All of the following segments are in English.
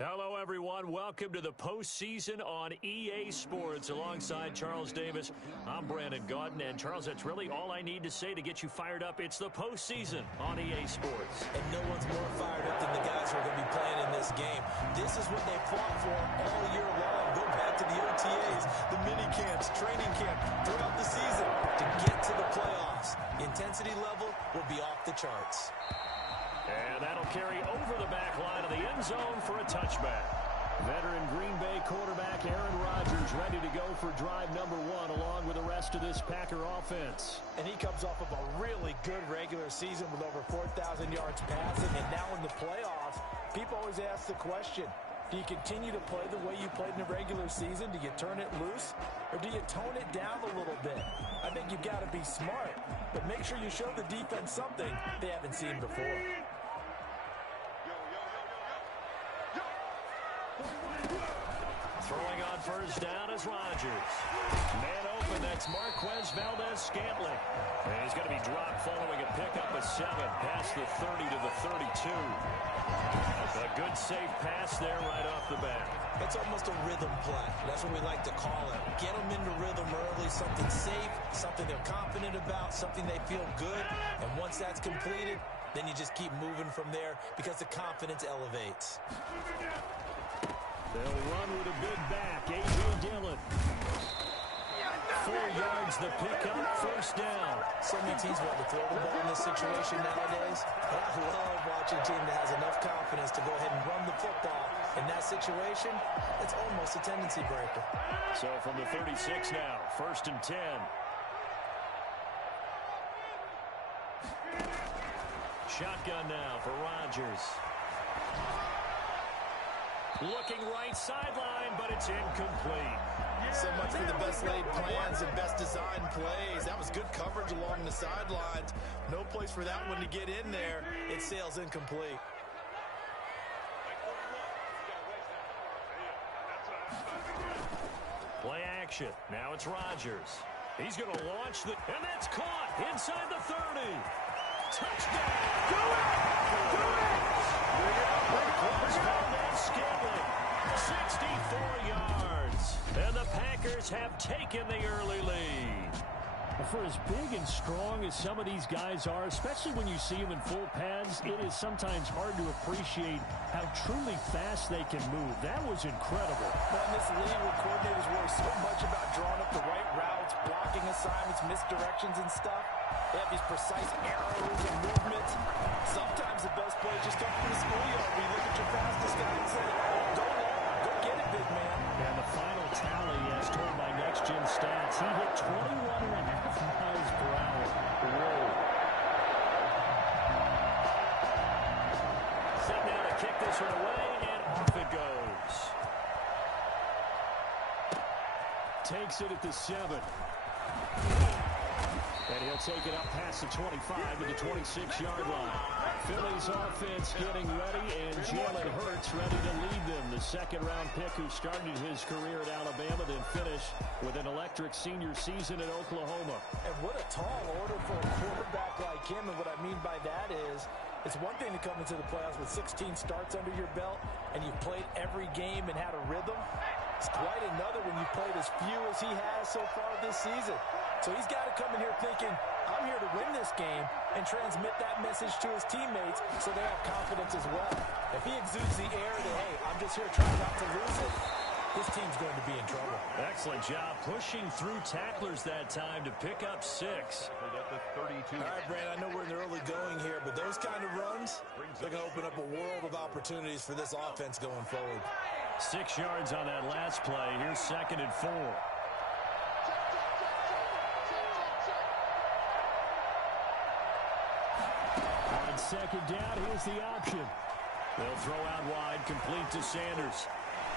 Hello, everyone. Welcome to the postseason on EA Sports. Alongside Charles Davis, I'm Brandon Gaudin. And, Charles, that's really all I need to say to get you fired up. It's the postseason on EA Sports. And no one's more fired up than the guys who are going to be playing in this game. This is what they fought for all year long. Go back to the OTAs, the mini camps, training camp, throughout the season to get to the playoffs. The intensity level will be off the charts. And that'll carry over the back line of the end zone for a touchback. Veteran Green Bay quarterback Aaron Rodgers ready to go for drive number one along with the rest of this Packer offense. And he comes off of a really good regular season with over 4,000 yards passing. And now in the playoffs, people always ask the question, do you continue to play the way you played in the regular season? Do you turn it loose? Or do you tone it down a little bit? I think you've got to be smart, but make sure you show the defense something they haven't seen before. Throwing on first down is Rodgers. Man open, that's Marquez Valdez-Scantling. And he's going to be dropped following a pickup of 7 past the 30 to the 32. A good safe pass there right off the bat. It's almost a rhythm play. That's what we like to call it. Get them into rhythm early, something safe, something they're confident about, something they feel good. And once that's completed, then you just keep moving from there because the confidence elevates. They'll run with a big back, A.J. Dillon. 4 yards the pickup, first down. So many teams want to throw the ball in this situation nowadays. But I love watching a team that has enough confidence to go ahead and run the football. In that situation, it's almost a tendency breaker. So from the 36 now, first and 10. Shotgun now for Rodgers. Looking right sideline, but it's incomplete. So much for the best laid plans and best designed plays. That was good coverage along the sidelines. No place for that one to get in there. It sails incomplete. Play action. Now it's Rodgers. He's going to launch the... And that's caught inside the 30. Touchdown! Do it! Do it! 64 yards. And the Packers have taken the early lead. For as big and strong as some of these guys are, especially when you see them in full pads, it is sometimes hard to appreciate how truly fast they can move. That was incredible. Well, in this league where coordinators worry so much about drawing up the right routes, blocking assignments, misdirections and stuff, they have these precise arrows and movements. Sometimes the best plays just come from the schoolyard. We look at your fastest guy and say, go get it, big man. And the final tally, as told by Next Gen Stats, he hit 21.5 miles per hour. Whoa. Set now to kick this one away, and off it goes. Takes it at the 7. And he'll take it up past the 25 to the 26-yard line. Philly's offense getting ready, and Jalen Hurts ready to lead them. The second-round pick who started his career at Alabama, then finished with an electric senior season at Oklahoma. And what a tall order for a quarterback like him. And what I mean by that is, it's one thing to come into the playoffs with 16 starts under your belt, and you've played every game and had a rhythm. It's quite another when you've played as few as he has so far this season. So he's got to come in here thinking, I'm here to win this game and transmit that message to his teammates so they have confidence as well. If he exudes the air that, hey, I'm just here trying not to lose it, this team's going to be in trouble. Excellent job pushing through tacklers that time to pick up 6. All right, Brandon, I know we're in the early going here, but those kind of runs, they're going to open up a world of opportunities for this offense going forward. 6 yards on that last play. Here's 2nd and 4. On 2nd down, here's the option. They'll throw out wide, complete to Sanders.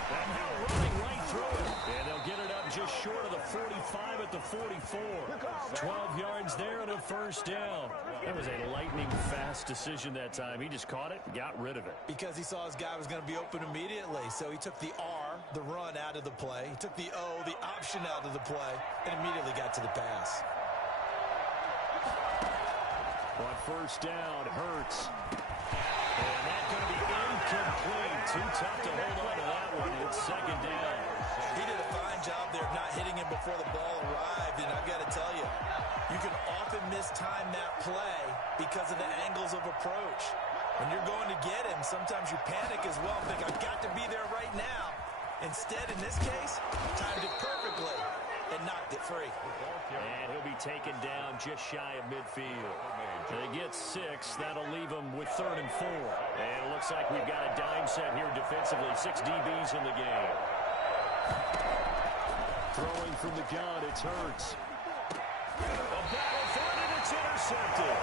And now running right through it. And they'll get it up just short of the 45 at the 44. 12 yards there and a first down. That was a lightning-fast decision that time. He just caught it and got rid of it. Because he saw his guy was going to be open immediately. So he took the R, the run, out of the play. He took the O, the option, out of the play, and immediately got to the pass. On first down, Hurts. And that's going to be Incomplete. Too tough to hold on to that one. It's second down. He did a fine job there of not hitting him before the ball arrived, and I've got to tell you, you can often mistime that play because of the angles of approach. When you're going to get him, sometimes you panic as well and think, I've got to be there right now. Instead, in this case, timed it perfectly and knocked it free. And he'll be taken down just shy of midfield. They get 6. That'll leave them with 3rd and 4. And it looks like we've got a dime set here defensively. 6 DBs in the game. Throwing from the gun, it's Hurts. A battle for it, and it's intercepted.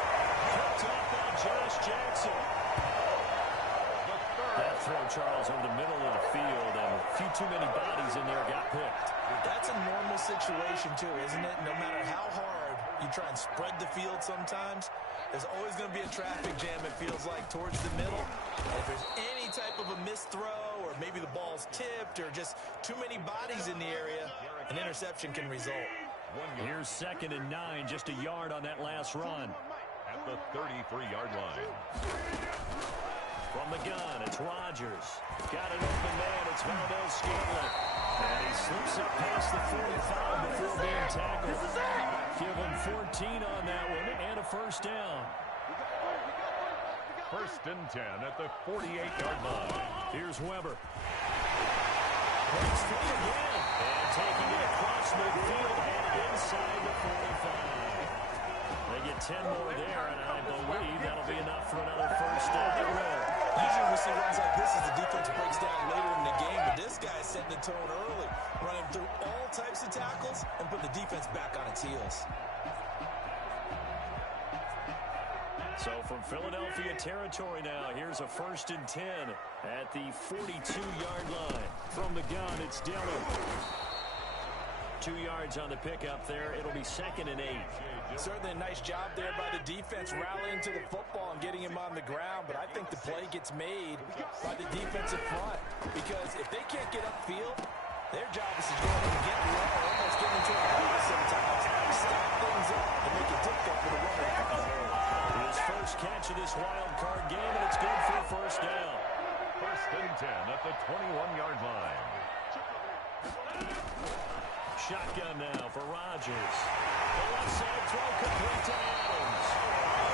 Picked up by Josh Jackson. That throw, Charles, over the middle of the field, and a few too many bodies in there got picked. That's a normal situation, too, isn't it? No matter how hard you try and spread the field sometimes, there's always going to be a traffic jam, it feels like, towards the middle. And if there's any type of a missed throw, or maybe the ball's tipped, or just too many bodies in the area, an interception can result. Here's 2nd and 9, just a yard on that last run. At the 33-yard line. From the gun, it's Rodgers. Got an open man, it's Valdez-Scantling. And he slips up past the 45 before being tackled. Give him 14 on that one, and a first down. 1st and 10 at the 48-yard line. Here's Weber. Breaks free again. And taking it across midfield and inside the 45. They get 10 more there, and I believe that'll be enough for another first down. Usually we see runs like this as the defense breaks down later in the game, but this guy's setting the tone early, running through all types of tackles and putting the defense back on its heels. So from Philadelphia territory now, here's a 1st and 10 at the 42-yard line. From the gun, it's Dillon. 2 yards on the pickup there. It'll be 2nd and 8. Certainly a nice job there by the defense rallying to the football and getting him on the ground, but I think the play gets made by the defensive front because if they can't get upfield, their job is to go ahead and get low, almost get into a pass sometimes, stop things up and make it difficult for the runner to find the hole. His first catch of this wild card game, and it's good for a first down. 1st and 10 at the 21-yard line. Shotgun now for Rodgers. The left side throw complete to Adams.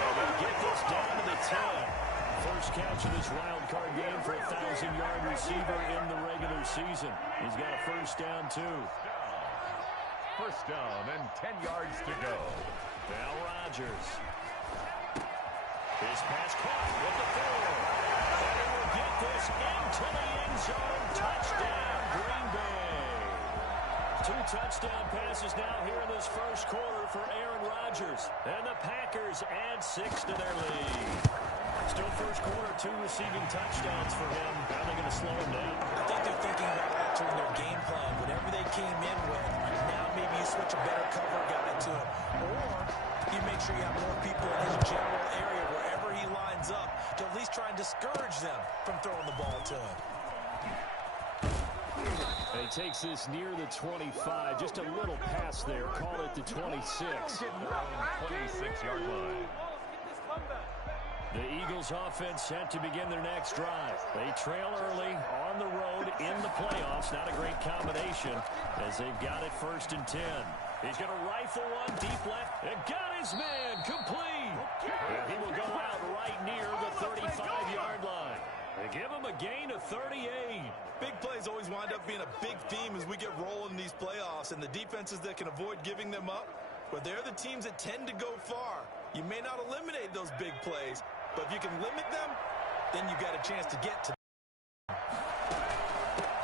And they get this down to the 10. First catch of this wild card game for a 1,000-yard receiver in the regular season. He's got a first down, too. First down and 10 yards to go. Now Rodgers. His pass caught with the 4. And he will get this into the end zone. Touchdown, Green Bay. 2 touchdown passes now here in this first quarter for Aaron Rodgers. And the Packers add 6 to their lead. Still first quarter, 2 receiving touchdowns for him. How are they going to slow him down? I think they're thinking about altering their game plan. Whatever they came in with, now maybe you switch a better cover guy to him. Or you make sure you have more people in his general area wherever he lines up to at least try and discourage them from throwing the ball to him. He takes this near the 25. Just a little pass there. Call it the 26. 26-yard line. The Eagles offense set to begin their next drive. They trail early on the road in the playoffs. Not a great combination as they've got it 1st and 10. He's going to rifle one deep left and got his man complete. And he will go out right near the 35-yard line. They give him a gain of 38. Big plays always wind up being a big theme as we get rolling in these playoffs, and the defenses that can avoid giving them up, but they're the teams that tend to go far. You may not eliminate those big plays, but if you can limit them, then you got a chance to get to them.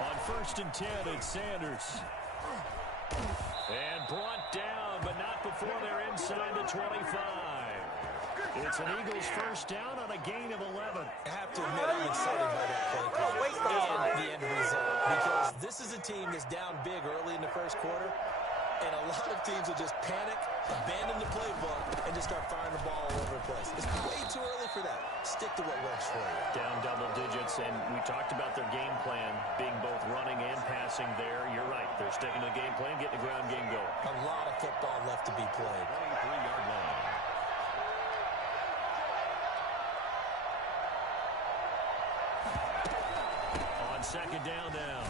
On 1st and 10, it's Sanders. And brought down, but not before they're inside the 25. It's an Eagles first down on a gain of 11. I have to admit, I'm excited by that play call and the end result, because this is a team that's down big early in the first quarter, and a lot of teams will just panic, abandon the playbook, and just start firing the ball all over the place. It's way too early for that. Stick to what works for you. Down double digits, and we talked about their game plan being both running and passing there. You're right. They're sticking to the game plan, getting the ground game going. A lot of football left to be played. 23-yard line. second down now.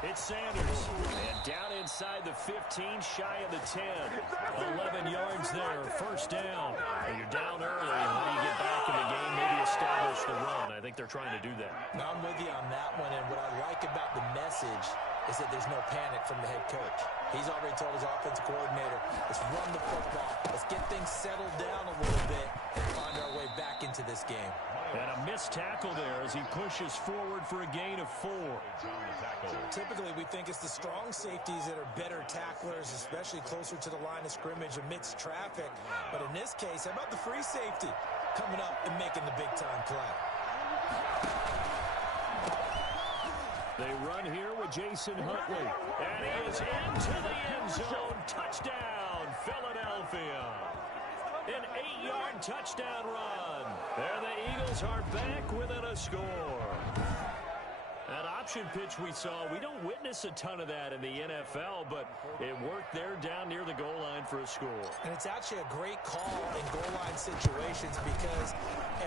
It's Sanders. And down inside the 15, shy of the 10. 11 yards there, first down. And you're down early. How do you get back in the game? Maybe establish the run. I think they're trying to do that. Now, I'm with you on that one, and what I like about the message is that there's no panic from the head coach. He's already told his offensive coordinator, let's run the football. Let's get things settled down a little bit and find our way back into this game. And a missed tackle there as he pushes forward for a gain of 4. Typically, we think it's the strong safeties that are better tacklers, especially closer to the line of scrimmage amidst traffic. But in this case, how about the free safety coming up and making the big-time play? They run here with Jason Huntley. And he is into the end zone. Touchdown, Philadelphia. An 8-yard touchdown run. And the Eagles are back within a score. That option pitch we saw, we don't witness a ton of that in the NFL, but it worked there down near the goal line for a score. And it's actually a great call in goal line situations because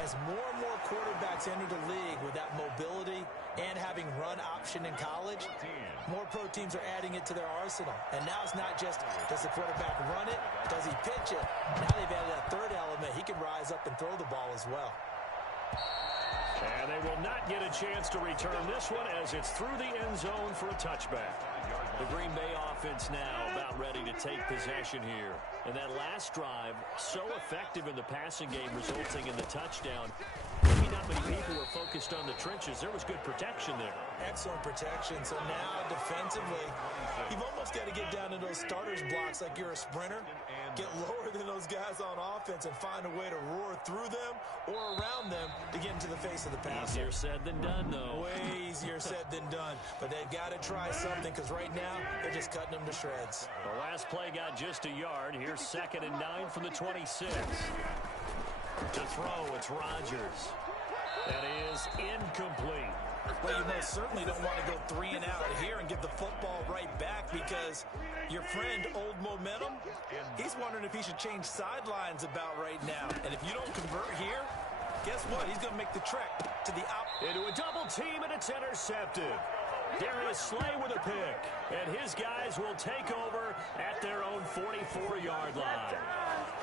as more and more quarterbacks enter the league with that mobility and having run option in college, more pro teams are adding it to their arsenal. And now it's not just, does the quarterback run it? Does he pitch it? Now they've added that third element. He can rise up and throw the ball as well. And they will not get a chance to return this one as it's through the end zone for a touchback. The Green Bay offense now about ready to take possession here. And that last drive, so effective in the passing game, resulting in the touchdown. Maybe not many people were focused on the trenches. There was good protection there. Excellent protection. So now defensively, you've almost got to get down to those starters blocks like you're a sprinter. Get lower than those guys on offense and find a way to roar through them or around them to get into the face of the passer. Easier said than done, though. Way easier said than done. But they've got to try something because right now they're just cutting them to shreds. The last play got just a yard. Here's 2nd and 9 from the 26. To throw, it's Rodgers. That is incomplete. Well, you most certainly don't want to go 3 and out here and give the football right back because your friend, Old Momentum, he's wondering if he should change sidelines about right now. And if you don't convert here, guess what? He's going to make the trek to the out. Into a double team, and it's intercepted. Darius Slay with a pick. And his guys will take over at their own 44-yard line.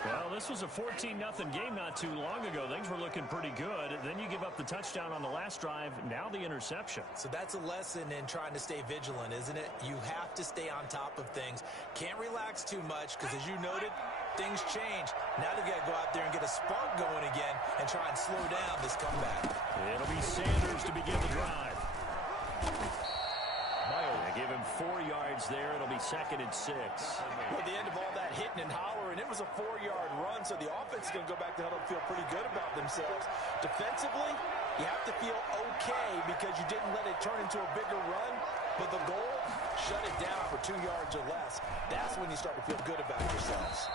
Well, this was a 14-0 game not too long ago. Things were looking pretty good. Then you give up the touchdown on the last drive. Now the interception. So that's a lesson in trying to stay vigilant, isn't it? You have to stay on top of things. Can't relax too much because, as you noted, things change. Now they've got to go out there and get a spark going again and try and slow down this comeback. It'll be Sanders to begin the drive. They give him 4 yards there. It'll be 2nd and 6. Well, at the end of all that hitting and hollering, it was a 4-yard run, so the offense is going to go back to huddle and feel pretty good about themselves. Defensively, you have to feel okay because you didn't let it turn into a bigger run, but the goal, shut it down for 2 yards or less. That's when you start to feel good about yourselves.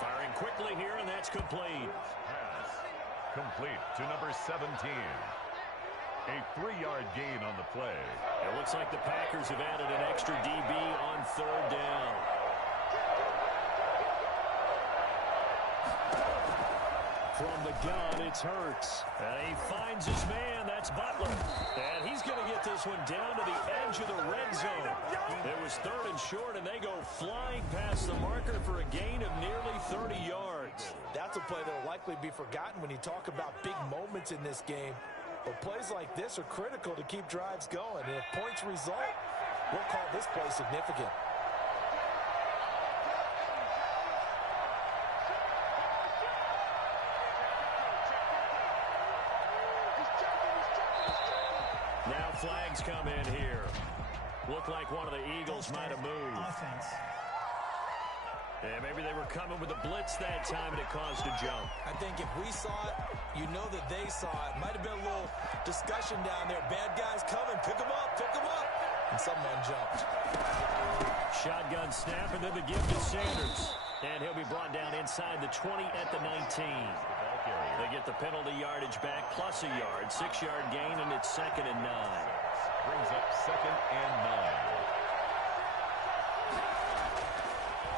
Firing quickly here, and that's complete. Pass complete to number 17. A 3-yard gain on the play. It looks like the Packers have added an extra DB on 3rd down. From the gun, it's Hurts. And he finds his man. That's Butler. And he's going to get this one down to the edge of the red zone. It was 3rd and short, and they go flying past the marker for a gain of nearly 30 yards. That's a play that will likely be forgotten when you talk about big moments in this game. But plays like this are critical to keep drives going. And if points result, we'll call this play significant. Now flags come in here. Looked like one of the Eagles might have moved. Offense. Yeah, maybe they were coming with a blitz that time and it caused a jump. I think if we saw it, you know that they saw it. Might have been a little discussion down there. Bad guys coming. Pick them up. Pick them up. And someone jumped. Shotgun snap and then the give to Sanders. And he'll be brought down inside the 20 at the 19. They get the penalty yardage back plus a yard. 6-yard gain, and it's 2nd and 9. Brings up 2nd and 9.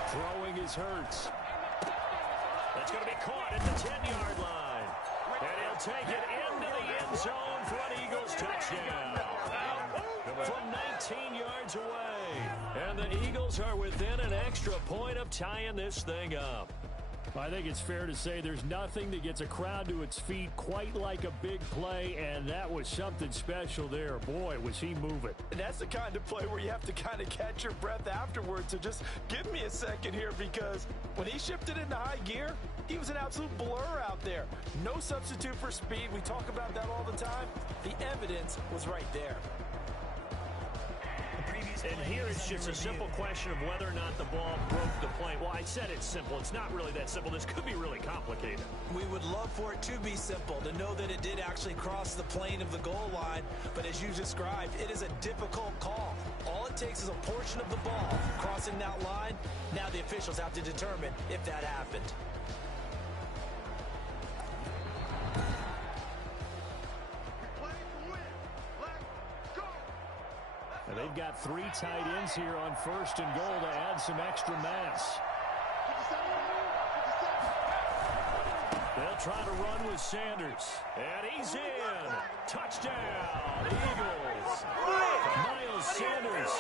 Throwing is Hurts. That's going to be caught at the 10-yard line. And he'll take it into the end zone for an Eagles touchdown. From 19 yards away. And the Eagles are within an extra point of tying this thing up. I think it's fair to say there's nothing that gets a crowd to its feet quite like a big play, and that was something special there. Boy, was he moving. And that's the kind of play where you have to kind of catch your breath afterwards. So just give me a second here, because when he shifted into high gear, he was an absolute blur out there. No substitute for speed. We talk about that all the time. The evidence was right there. And here it's just a simple question of whether or not the ball broke the plane. Well, I said it's simple. It's not really that simple. This could be really complicated. We would love for it to be simple, to know that it did actually cross the plane of the goal line. But as you described, it is a difficult call. All it takes is a portion of the ball crossing that line. Now the officials have to determine if that happened. And they've got 3 tight ends here on 1st and goal to add some extra mass. They'll try to run with Sanders. And he's in. Touchdown, Eagles. Miles Sanders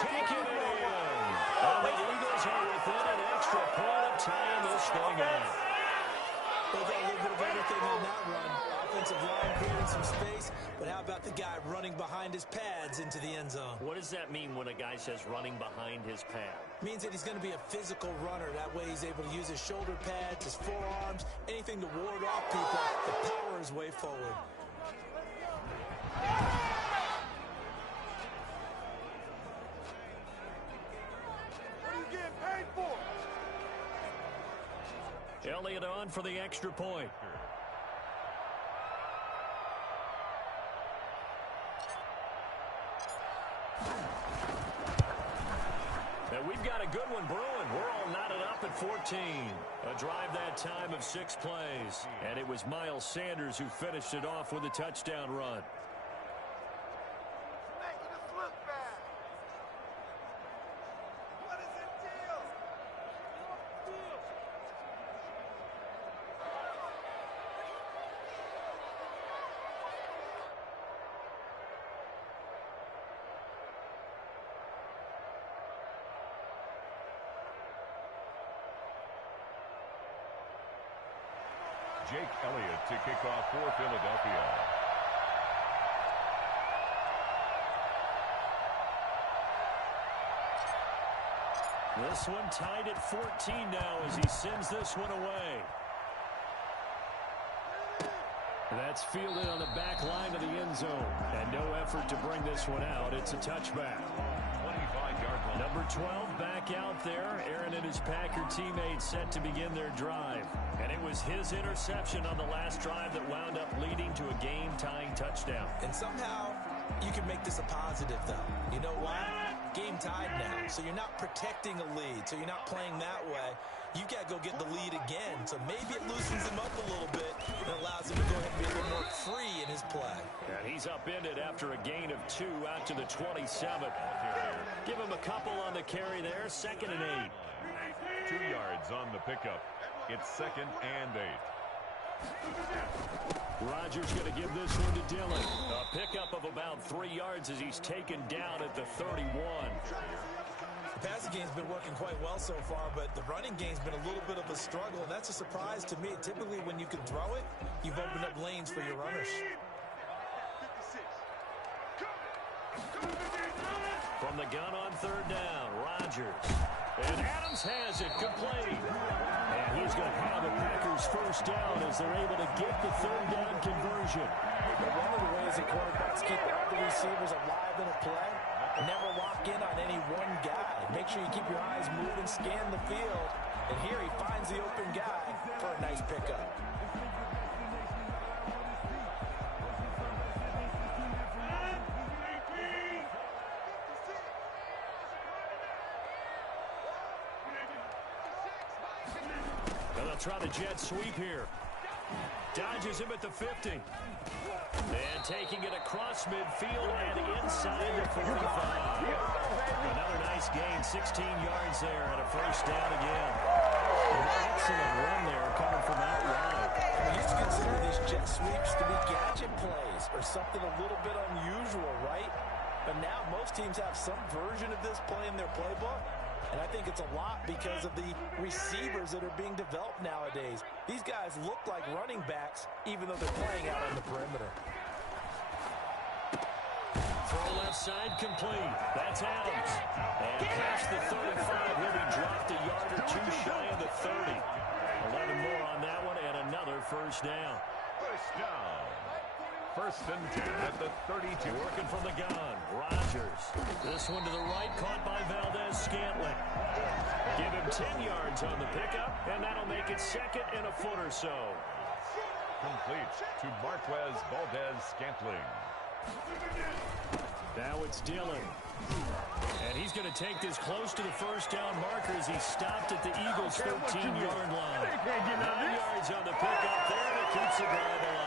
taking it in. And the Eagles are within an extra point of tying this thing up. They got a little bit of everything on that run. Offensive line clearing some space, but how about the guy running behind his pads into the end zone? What does that mean when a guy says running behind his pad? Means that he's going to be a physical runner. That way he's able to use his shoulder pads, his forearms, anything to ward off people to power his way forward. What are you getting paid for? Elliott on for the extra point. And we've got a good one brewing. We're all knotted up at 14. A drive that time of 6 plays. And it was Miles Sanders who finished it off with a touchdown run. Making us look bad. What is the deal? Jake Elliott to kick off for Philadelphia. This one tied at 14 now as he sends this one away. That's fielded on the back line of the end zone. And no effort to bring this one out. It's a touchback. 25-yard line. Number 12 back out there. Aaron and his Packer teammates set to begin their drive. And it was his interception on the last drive that wound up leading to a game-tying touchdown. And somehow you can make this a positive, though. You know why? Game tied now. So you're not protecting a lead. So you're not playing that way. You've got to go get the lead again. So maybe it loosens him up a little bit and allows him to go ahead and be a little more free in his play. And he's upended after a gain of 2 out to the 27. Give him a couple on the carry there. 2nd and 8. 2 yards on the pickup. It's 2nd and 8. Rodgers going to give this one to Dillon. A pickup of about 3 yards as he's taken down at the 31. The passing game's been working quite well so far, but the running game's been a little bit of a struggle, and that's a surprise to me. Typically, when you can throw it, you've opened up lanes for your runners. From the gun on 3rd down, Rodgers. And Adams has it complete. And he's going to have the Packers 1st down as they're able to get the 3rd down conversion. But one of the ways that quarterbacks keep all the receivers alive in a play, never lock in on any one guy. Make sure you keep your eyes moving, scan the field. And here he finds the open guy for a nice pickup. They'll try the jet sweep here. Dodges him at the 50. And taking it across midfield and inside the 45. Another nice gain, 16 yards there and a 1st down again. An excellent run there coming from out wide. We used to consider these jet something a little bit unusual, right? But now most teams have some version of this play in their playbook. And I think it's a lot because of the receivers that are being developed nowadays. These guys look like running backs, even though they're playing out on the perimeter. Throw left side complete. That's Adams. And past the 35, he'll be dropped a yard or two shy of the 30. 11 more on that one and another first down. First down. First and 10 at the 32. Working from the gun. Rodgers. This one to the right, caught by Valdez-Scantling. Give him 10 yards on the pickup, and that'll make it second and a foot or so. Complete to Marquez Valdez-Scantling. Now it's Dillon. And he's going to take this close to the first down marker as he stopped at the Eagles' 13-yard line. 9 yards on the pickup there, and it keeps the drive alive.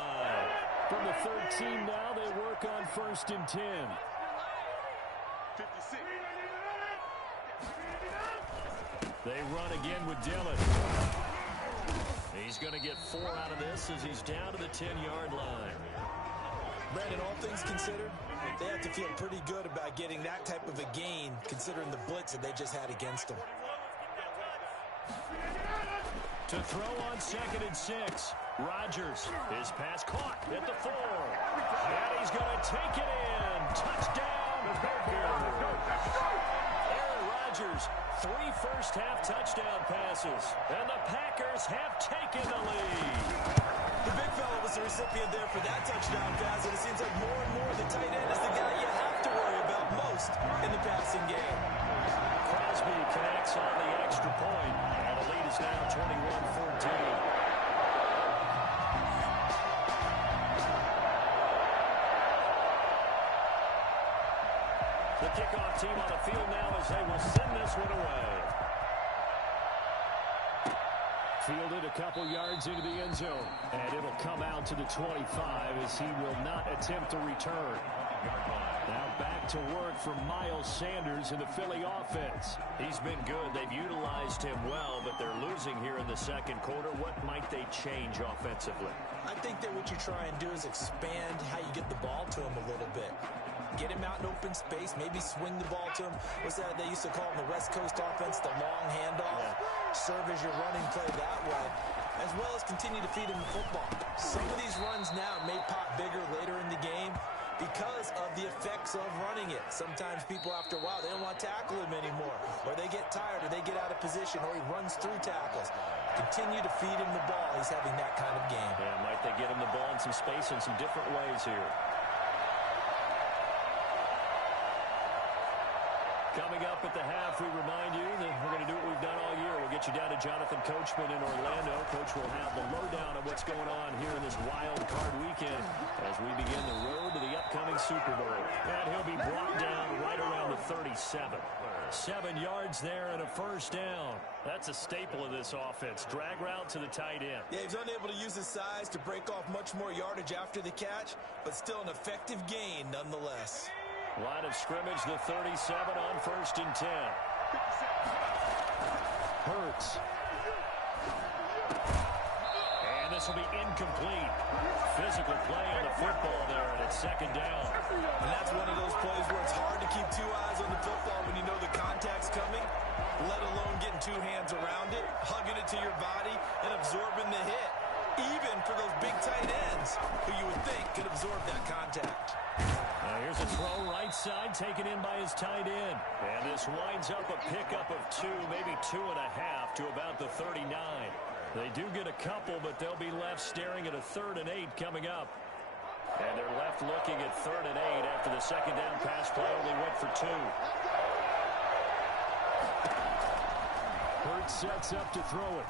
From the 13 now, they work on first and 10. 56. They run again with Dillon. He's going to get 4 out of this as he's down to the 10-yard line. Brandon, all things considered, they have to feel pretty good about getting that type of a gain, considering the blitz that they just had against them. To throw on second and 6. Rodgers, his pass caught at the 4. And he's going to take it in. Touchdown, Packers. Aaron Rodgers, 3 first-half touchdown passes. And the Packers have taken the lead. The big fella was the recipient there for that touchdown pass, and it seems like more and more the tight end is the guy you have to worry about most in the passing game. Crosby connects on the extra point, and the lead is now 21-14. The kickoff team on the field now as they will send this one away. Fielded a couple yards into the end zone, and it'll come out to the 25 as he will not attempt to return. Now back to work for Miles Sanders in the Philly offense. He's been good. They've utilized him well, but they're losing here in the second quarter. What might they change offensively? I think that what you try and do is expand how you get the ball to him a little bit. Get him out in open space, maybe swing the ball to him. What's that they used to call in the West Coast offense, the long handoff? Yeah. Serve as your running play that way, as well as continue to feed him the football. Some of these runs now may pop bigger later in the game because of the effects of running it. Sometimes people, after a while, they don't want to tackle him anymore, or they get tired, or they get out of position, or he runs through tackles. Continue to feed him the ball. He's having that kind of game. Yeah, might they get him the ball in some space in some different ways here. Coming up at the half, we remind you that we're going to do what we've done all year. We'll get you down to Jonathan Coachman in Orlando. Coach will have the lowdown of what's going on here in this wild card weekend as we begin the road to the upcoming Super Bowl. And he'll be brought down right around the 37. 7 yards there and a first down. That's a staple of this offense. Drag route to the tight end. Yeah, he's unable to use his size to break off much more yardage after the catch, but still an effective gain nonetheless. Line of scrimmage, the 37 on first and 10. Hurts. And this will be incomplete. Physical play on the football there, and it's second down. And that's one of those plays where it's hard to keep 2 eyes on the football when you know the contact's coming, let alone getting 2 hands around it, hugging it to your body, and absorbing the hit. Even for those big tight ends who you would think could absorb that contact. Now here's a throw right side taken in by his tight end. And this winds up a pickup of 2, maybe 2.5 to about the 39. They do get a couple, but they'll be left staring at a 3rd and 8 coming up. And they're left looking at 3rd and 8 after the second down pass play only went for 2. Hurts sets up to throw it.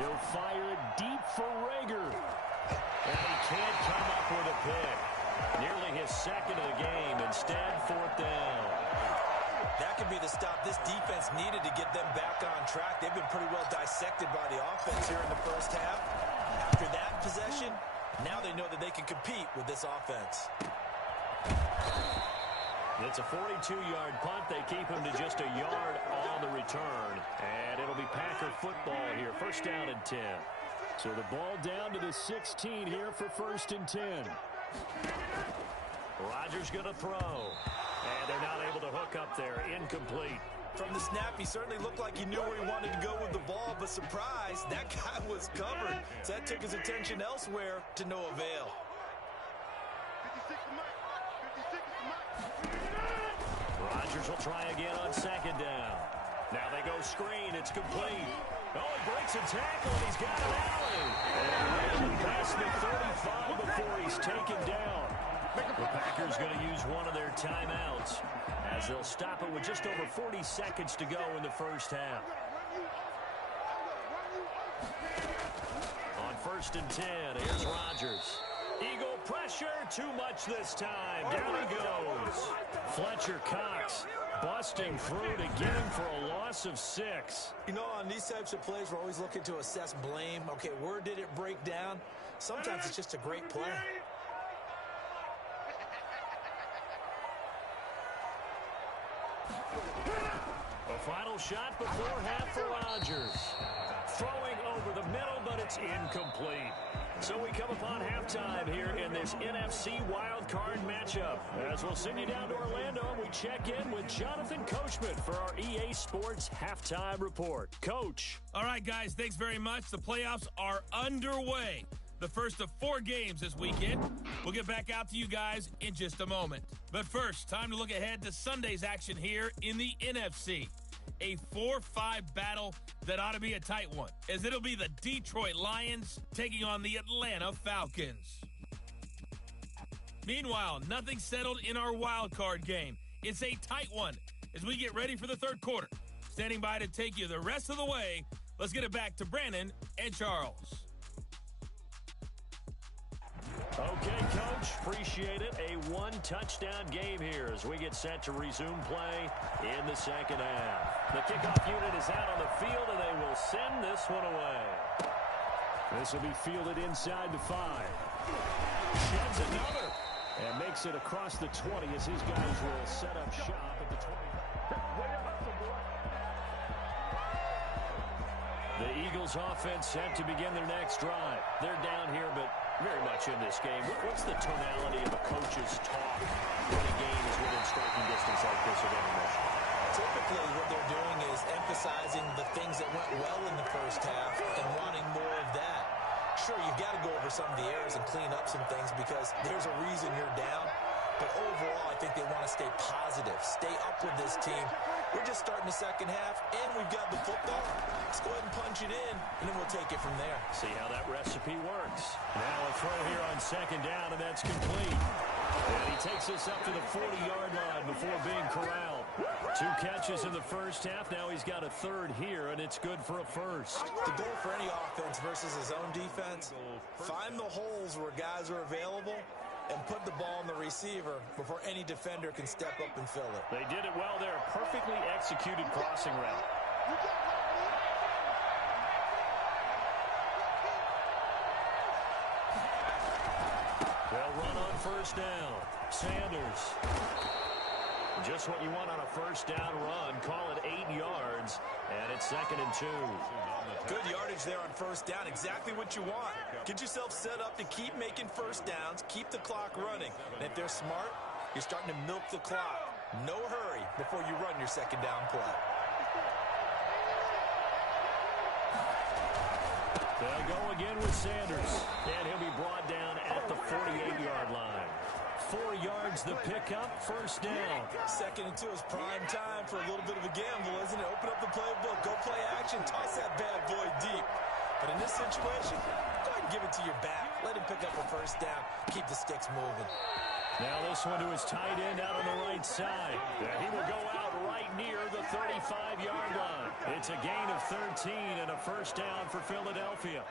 He'll fire it deep for Rager. And he can't come up with a pick. Nearly his second of the game. Instead, 4th down. That could be the stop this defense needed to get them back on track. They've been pretty well dissected by the offense here in the first half. After that possession, now they know that they can compete with this offense. It's a 42-yard punt. They keep him to just a yard on the return. And it'll be Packer football here. First down and 10. So the ball down to the 16 here for first and 10. Rodgers going to throw. And they're not able to hook up there. Incomplete. From the snap, he certainly looked like he knew where he wanted to go with the ball, but surprise, that guy was covered. So that took his attention elsewhere to no avail. 56 to Mike. 56 to Mike. Rodgers will try again on second down. Now they go screen. It's complete. Oh, he breaks a tackle, and he's got an alley. And past the 35 before he's taken down. The Packers going to use one of their timeouts as they'll stop it with just over 40 seconds to go in the first half. On 1st and 10, here's Rodgers. Eagle pressure, too much this time. Down he goes. Fletcher Cox busting through to get him for a loss of 6. You know, on these types of plays, we're always looking to assess blame. Okay, where did it break down? Sometimes it's just a great play. A final shot before half for Rodgers. Throwing over the middle, but it's incomplete. So we come upon halftime here in this NFC wildcard matchup. As we'll send you down to Orlando, and we check in with Jonathan Coachman for our EA Sports Halftime Report. Coach. All right, guys, thanks very much. The playoffs are underway. The first of 4 games this weekend. We'll get back out to you guys in just a moment. But first, time to look ahead to Sunday's action here in the NFC. A 4-5 battle that ought to be a tight one, as it'll be the Detroit Lions taking on the Atlanta Falcons. Meanwhile, nothing settled in our wild card game. It's a tight one as we get ready for the third quarter. Standing by to take you the rest of the way, let's get it back to Brandon and Charles. Okay, Coach, appreciate it. A 1-touchdown game here as we get set to resume play in the second half. The kickoff unit is out on the field, and they will send this one away. This will be fielded inside the 5. Sheds another and makes it across the 20 as his guys will set up shop at the 20. The Eagles offense set to begin their next drive. They're down here, but very much in this game. What's the tonality of a coach's talk when a game is within striking distance like this of intermission? Typically, what they're doing is emphasizing the things that went well in the first half and wanting more of that. Sure, you've got to go over some of the errors and clean up some things because there's a reason you're down. But overall, I think they want to stay positive, stay up with this team. We're just starting the second half, and we've got the football. Let's go ahead and punch it in, and then we'll take it from there. See how that recipe works. Now a throw here on second down, and that's complete. And he takes us up to the 40-yard line before being corralled. 2 catches in the first half. Now he's got a third here, and it's good for a first. The goal for any offense versus his own defense, find the holes where guys are available and put the ball in the receiver before any defender can step up and fill it. They did it well there. A perfectly executed crossing route. They'll run on first down. Sanders. Just what you want on a first down run. Call it 8 yards, and it's 2nd and 2. Good yardage there on first down. Exactly what you want. Get yourself set up to keep making first downs, keep the clock running. And if they're smart, you're starting to milk the clock. No hurry before you run your second down play. They'll go again with Sanders, and he'll be brought down at the 48-yard line. 4 yards the pickup, first down. 2nd and 2 is prime time for a little bit of a gamble, isn't it? Open up the playbook, go play action, toss that bad boy deep. But in this situation, go ahead and give it to your back. Let him pick up a first down. Keep the sticks moving. Now this one to his tight end out on the right side. And he will go out right near the 35-yard line. It's a gain of 13 and a first down for Philadelphia.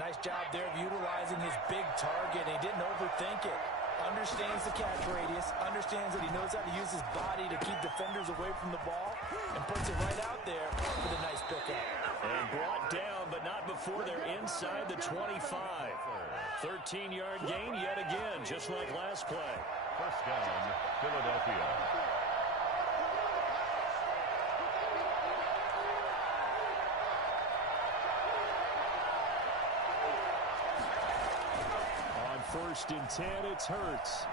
Nice job there of utilizing his big target. He didn't overthink it. Understands the catch radius, understands that he knows how to use his body to keep defenders away from the ball, and puts it right out there with a nice pickup. And brought down, but not before they're inside the 25. 13-yard gain yet again, just like last play. First down, Philadelphia. first and 10. It's Hurts.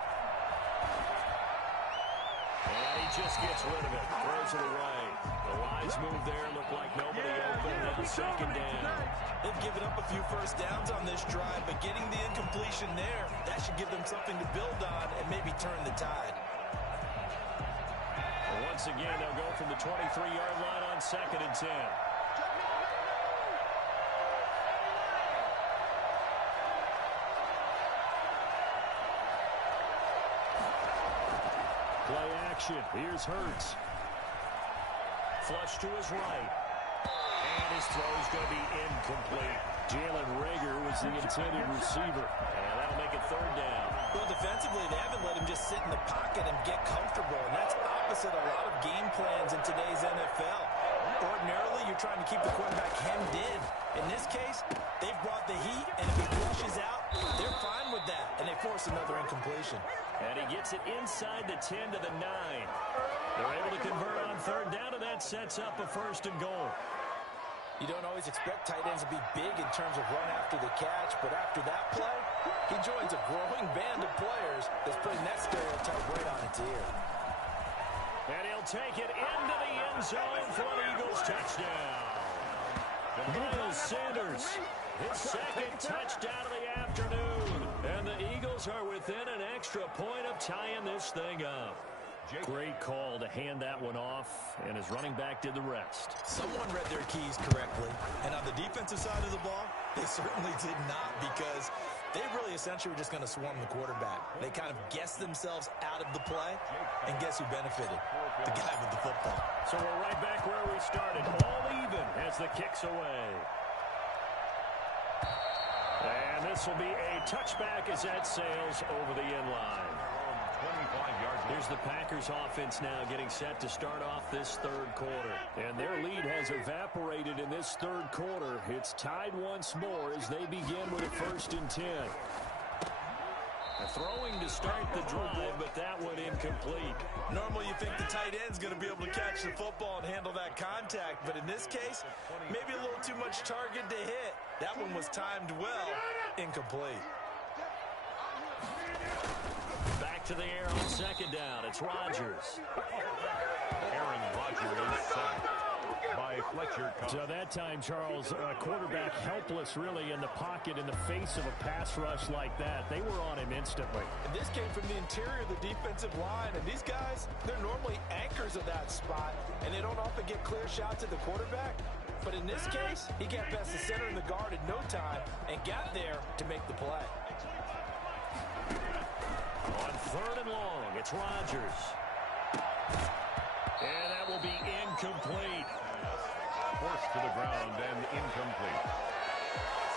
And he just gets rid of it. Throws it away. The wise move there. Looked like nobody open. Now second down. They've given up a few first downs on this drive, but getting the incompletion there, that should give them something to build on and maybe turn the tide. And once again, they'll go from the 23-yard line on second and 10. Play action. Here's Hurts. Flush to his right. And his throw's going to be incomplete. Jalen Reagor was the intended receiver. And that'll make it third down. Well, defensively, they haven't let him just sit in the pocket and get comfortable. And that's opposite a lot of game plans in today's NFL. Ordinarily, you're trying to keep the quarterback hemmed in. In this case, they've brought the heat, and if he pushes out, they're fine with that. And they force another incompletion. And he gets it inside the 10 to the 9. They're able to convert on third down, and that sets up a first and goal. You don't always expect tight ends to be big in terms of run after the catch, but after that play, he joins a growing band of players that's putting that stereotype right on its ear. And he'll take it into the end zone for the Eagles touchdown. Miles Sanders, his second touchdown of the afternoon. And the Eagles are within an extra point of tying this thing up. Great call to hand that one off, and his running back did the rest. Someone read their keys correctly, and on the defensive side of the ball, they certainly did not, because they really essentially were just going to swarm the quarterback. They kind of guessed themselves out of the play, and guess who benefited? The guy with the football. So we're right back where we started, all even as the kick's away. And this will be a touchback as that sails over the end line. 25 yards. Here's the Packers offense now getting set to start off this third quarter. And their lead has evaporated in this third quarter. It's tied once more as they begin with a first and 10. Throwing to start the drive, but that one incomplete. Normally you think the tight end's going to be able to catch the football and handle that contact, but in this case, maybe a little too much target to hit. That one was timed well, incomplete. Back to the air on second down. It's Rodgers. Aaron Rodgers is set by Fletcher. So that time, Charles, quarterback helpless really in the pocket in the face of a pass rush like that. They were on him instantly. And this came from the interior of the defensive line, and these guys, they're normally anchors of that spot, and they don't often get clear shots at the quarterback. But in this case, he got past the center and the guard in no time and got there to make the play. On third and long, it's Rodgers. And that will be incomplete. Forced to the ground and incomplete.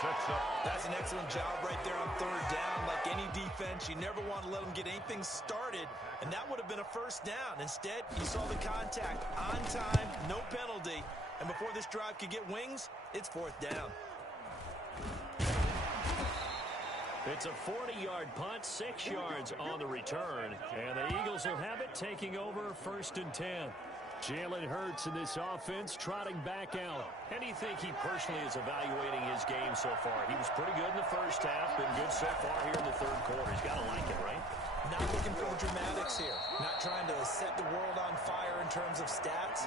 Sets up. That's an excellent job right there on third down. Like any defense, you never want to let them get anything started, and that would have been a first down. Instead, you saw the contact on time, no penalty, and before this drive could get wings, it's fourth down. It's a 40-yard punt, 6 yards on the return, and the Eagles will have it taking over first and 10. Jalen Hurts in this offense trotting back out. How do you think he personally is evaluating his game so far? He was pretty good in the first half, been good so far here in the third quarter. He's got to like it, right? Not looking for the dramatics here. Not trying to set the world on fire in terms of stats.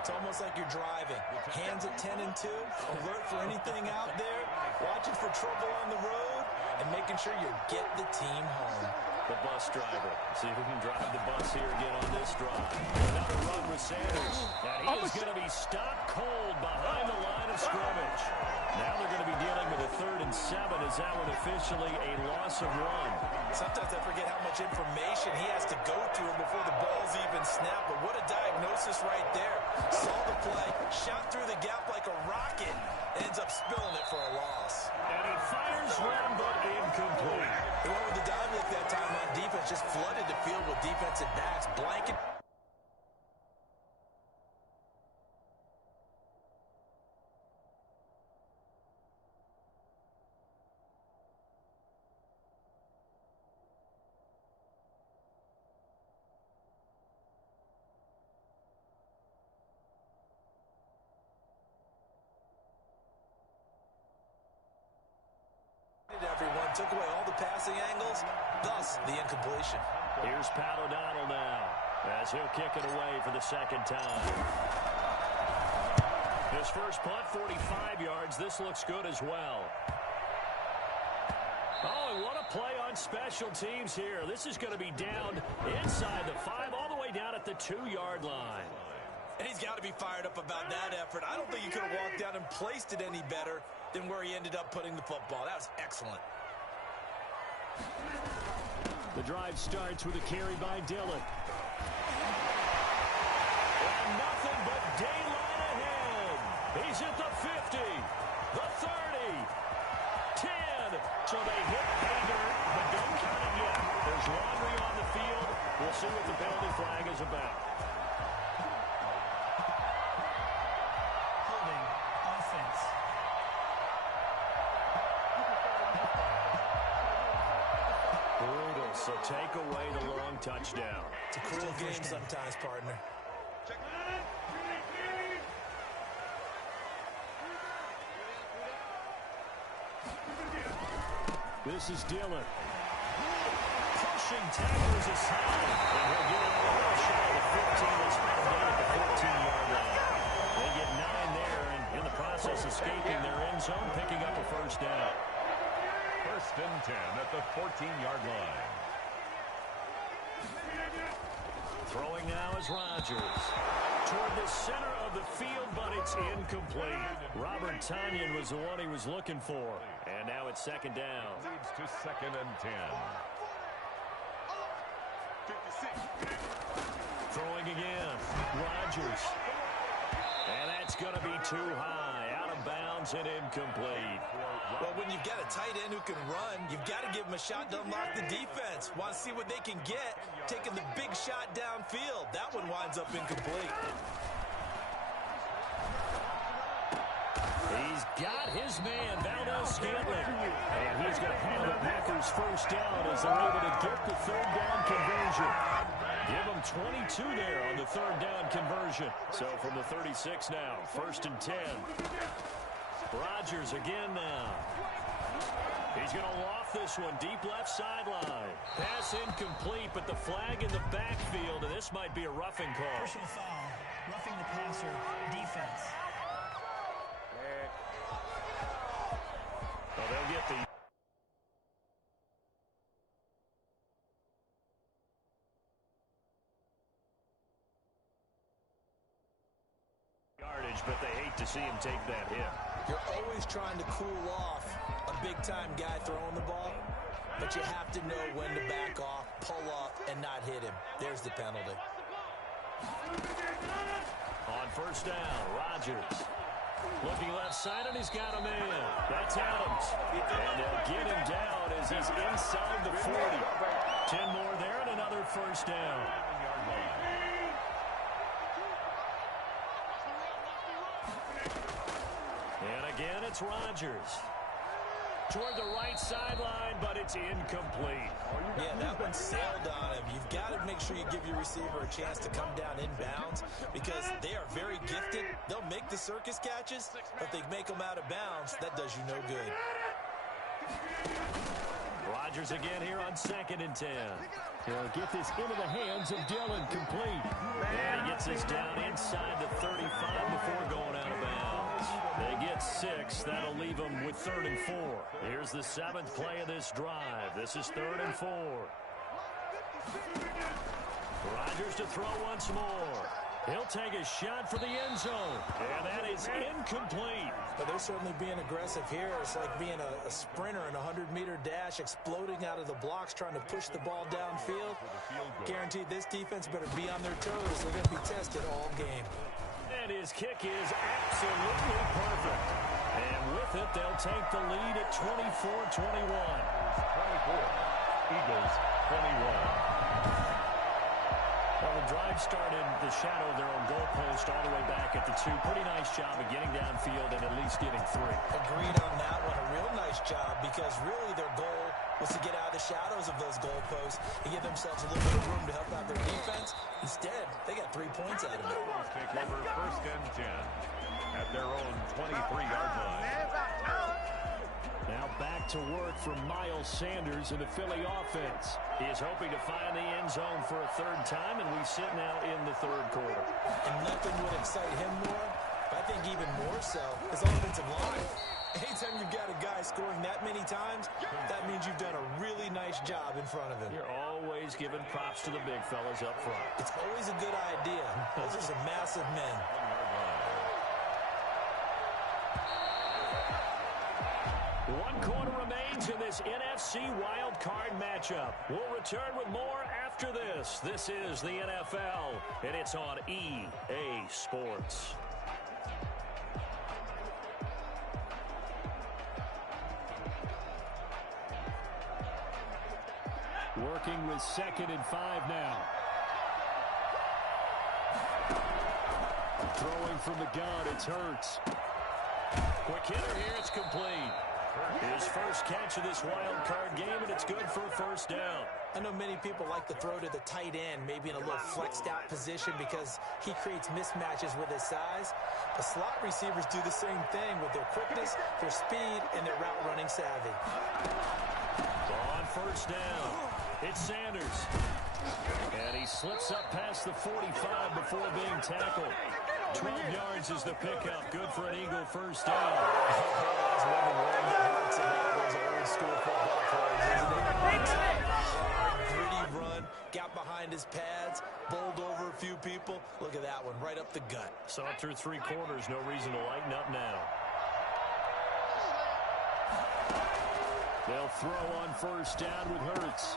It's almost like you're driving. Hands at 10 and 2, alert for anything out there, watching for trouble on the road, and making sure you get the team home. The bus driver. See if we can drive the bus here again on this drive. Another run with Sanders. And he is going to be stopped cold behind the line of scrimmage. Now they're going to be dealing with a 3rd and 7 as that one officially a loss of 1. Sometimes I forget how much information he has to go through before the ball's even snapped. But what a diagnosis right there. Saw the play, shot through the gap like a rocket, ends up spilling it for a loss. And he fires one, but incomplete. They went with the dive look that time on defense, just flooded the field with defensive backs. Blanket. Everyone took away all the passing angles, thus the incompletion. Here's Pat O'Donnell now, as he'll kick it away for the second time. His first punt, 45 yards. This looks good as well. Oh, and what a play on special teams here. This is going to be down inside the 5, all the way down at the 2-yard line. And he's got to be fired up about that effort. I don't think he could have walked down and placed it any better than where he ended up putting the football. That was excellent. The drive starts with a carry by Dillon. And nothing but daylight ahead. He's at the 50, the 30, 10. So they hit pay dirt, but don't count it yet. There's laundry on the field. We'll see what the penalty flag is about. Holding offense. Brutal, so take away the long touchdown. It's a cruel game sometimes, partner. This is Dillon. Pushing tackles aside. And he'll get it a little shy of the 15. Let's find down at the 14-yard line. They get 9 there, and in the process escaping their end zone, picking up a first down. First and 10 at the 14-yard line. Throwing now is Rodgers. Toward the center of the field, but it's incomplete. Robert Tonyan was the one he was looking for. And now it's second down. Leads to second and 10. 56. Throwing again. Rodgers. And that's going to be too high. Out of bounds and incomplete. Well, when you've got a tight end who can run, you've got to give him a shot to unlock the defense. Want to see what they can get, taking the big shot downfield. That one winds up incomplete. He's got his man, Valdez-Scantling. And he's going to have the Packers first down as they're able to get the third down conversion. Give them 22 there on the third down conversion. So from the 36 now, first and 10. Rodgers again now. He's going to loft this one deep left sideline. Pass incomplete, but the flag in the backfield, and this might be a roughing call. Personal foul. Roughing the passer. Defense. Well, they'll get the yardage, but they hate to see him take that hit. You're always trying to cool off a big-time guy throwing the ball, but you have to know when to back off, pull up, and not hit him. There's the penalty. On first down, Rodgers. Looking left side, and he's got him in. That's Adams. And they'll get him down as he's inside the 40. 10 more there and another first down. And again, it's Rodgers. Toward the right sideline, but it's incomplete. Yeah, that one sailed on him. You've got to make sure you give your receiver a chance to come down inbounds because they are very gifted. They'll make the circus catches, but if they make them out of bounds, that does you no good. Rodgers again here on second and 10. He'll get this into the hands of Dillon, complete. And he gets this down inside the 35 before going out of bounds. They get 6. That'll leave them with 3rd and 4. Here's the 7th play of this drive. This is 3rd and 4. Rodgers to throw once more. He'll take a shot for the end zone. And that is incomplete. But they're certainly being aggressive here. It's like being a sprinter in a 100-meter dash, exploding out of the blocks, trying to push the ball downfield. Guaranteed this defense better be on their toes. They're going to be tested all game. And his kick is absolutely perfect. And with it, they'll take the lead at 24-21. 24. Eagles 21. Well, the drive started the shadow of their own goalpost all the way back at the 2. Pretty nice job of getting downfield and at least getting 3. Agreed on that one. A real nice job because really their goal was to get out of the shadows of those goalposts and give themselves a little bit of room to help out their defense. Instead, they got 3 points out of it. Take over first and 10 at their own 23-yard line. Now back back to work for Miles Sanders in the Philly offense. He is hoping to find the end zone for a third time, and we sit now in the third quarter. And nothing would excite him more, but I think even more so, his offensive line. Anytime you've got a guy scoring that many times, that means you've done a really nice job in front of him. You're always giving props to the big fellas up front. It's always a good idea. Those are some massive men. One quarter remains in this NFC wild card matchup. We'll return with more after this. This is the NFL, and it's on EA Sports. Working with 2nd and 5 now. Throwing from the gun, it's Hurts. Quick hitter here, it's complete. His first catch of this wild card game, and it's good for a first down. I know many people like to throw to the tight end, maybe in a little flexed out position because he creates mismatches with his size. The slot receivers do the same thing with their quickness, their speed, and their route running savvy. On first down, it's Sanders. And he slips up past the 45 before being tackled. 12 yards is the pickup. Good for an Eagle first down. That's one of the hearts of those old school football players, isn't it? Hard, gritty run, got behind his pads, bowled over a few people. Look at that one, right up the gut. Saw it through 3 quarters. No reason to lighten up now. They'll throw on first down with Hurts.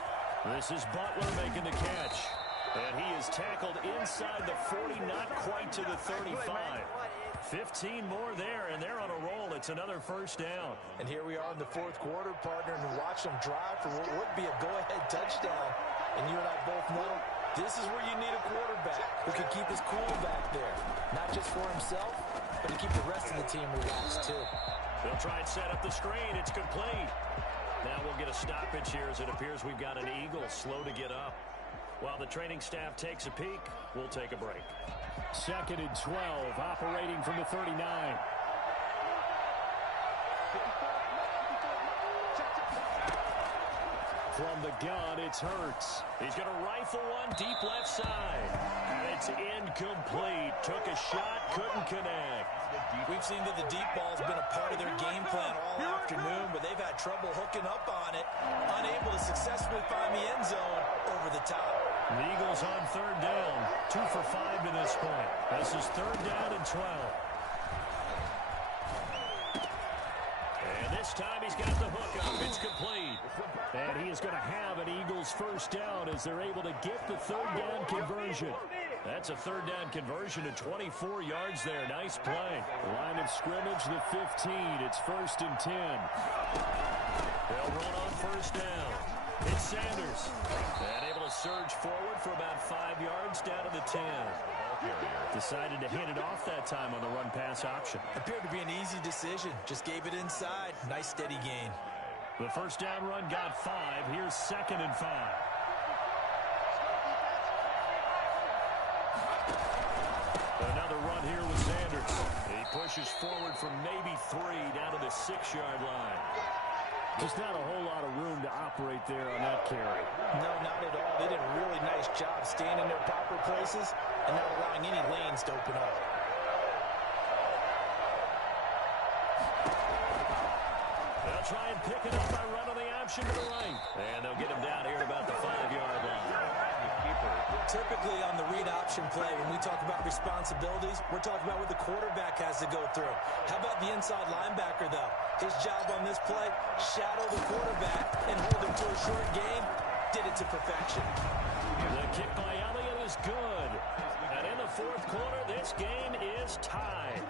This is Butler making the catch. And he is tackled inside the 40, not quite to the 35. 15 more there, and they're on a roll. It's another first down. And here we are in the 4th quarter, partner, and watch them drive for what would be a go-ahead touchdown. And you and I both know this is where you need a quarterback who can keep his cool back there. Not just for himself, but to keep the rest of the team relaxed, too. They'll try and set up the screen. It's complete. Now we'll get a stoppage here as it appears we've got an Eagle slow to get up. While the training staff takes a peek, we'll take a break. 2nd and 12, operating from the 39. From the gun, it's Hurts. He's going to rifle one deep left side. And it's incomplete. Took a shot, couldn't connect. We've seen that the deep ball's been a part of their game plan all afternoon, but they've had trouble hooking up on it, unable to successfully find the end zone over the top. The Eagles on third down, 2 for 5 to this point. This is 3rd down and 12. And this time he's got the hook up. It's complete. And he is going to have an Eagles first down as they're able to get the 3rd down conversion. That's a 3rd down conversion to 24 yards there. Nice play. Line of scrimmage, the 15. It's 1st and 10. They'll run on first down. It's Sanders. And able to surge forward for about 5 yards down to the 10. Decided to hand it off that time on the run-pass option. Appeared to be an easy decision. Just gave it inside. Nice steady gain. The first down run got 5. Here's 2nd and 5. Another run here with Sanders. He pushes forward from maybe 3 down to the 6-yard line. Just not a whole lot of room to operate there on that carry. No, not at all. They did a really nice job staying in their proper places and not allowing any lanes to open up. They'll try and pick it up by running the option to the right. And they'll get him down here at about the 5-yard line. Typically on the read option play, when we talk about responsibilities, we're talking about what the quarterback has to go through. How about the inside linebacker, though? His job on this play, shadow the quarterback and hold him to a short game. Did it to perfection. The kick by Elliott is good. And in the 4th quarter, this game is tied.